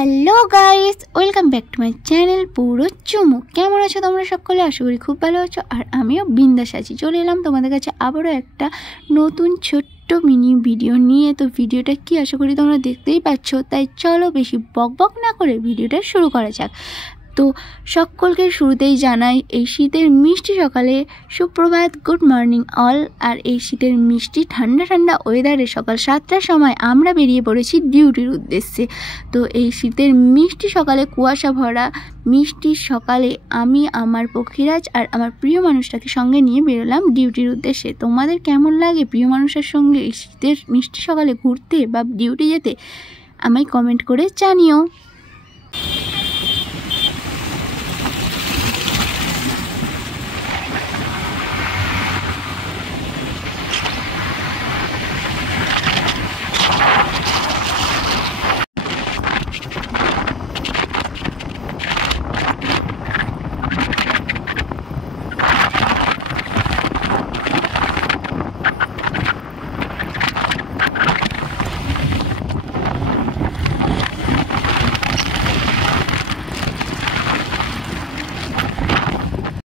Hello guys, welcome back to my channel পুরো চুমু। কেমন আছো তোমরা সকলে? আশা করি খুব ভালো আছো, আর আমিও বিন্দাস আছি। চলে এলাম তোমাদের কাছে আবারও একটা নতুন ছোট্ট মিনি ভিডিও নিয়ে। তো ভিডিওটা কি আশা করি তোমরা দেখতেই পাচ্ছ, তাই চলো বেশি বক বক না করে ভিডিওটা শুরু করা যাক। তো সকলকে শুরুতেই জানাই এই শীতের মিষ্টি সকালে সুপ্রভাত, গুড মর্নিং অল। আর এই শীতের মিষ্টি ঠান্ডা ঠান্ডা ওয়েদারে সকাল 7টার সময় আমরা বেরিয়ে পড়েছি ডিউটির উদ্দেশ্যে। তো এই শীতের মিষ্টি সকালে, কুয়াশা ভরা মিষ্টি সকালে আমি আমার পক্ষীরাজ আর আমার প্রিয় মানুষটাকে সঙ্গে নিয়ে বেরোলাম ডিউটির উদ্দেশ্যে। তোমাদের কেমন লাগে প্রিয় মানুষের সঙ্গে এই শীতের মিষ্টি সকালে ঘুরতে বা ডিউটি যেতে? আমায় কমেন্ট করে জানিও।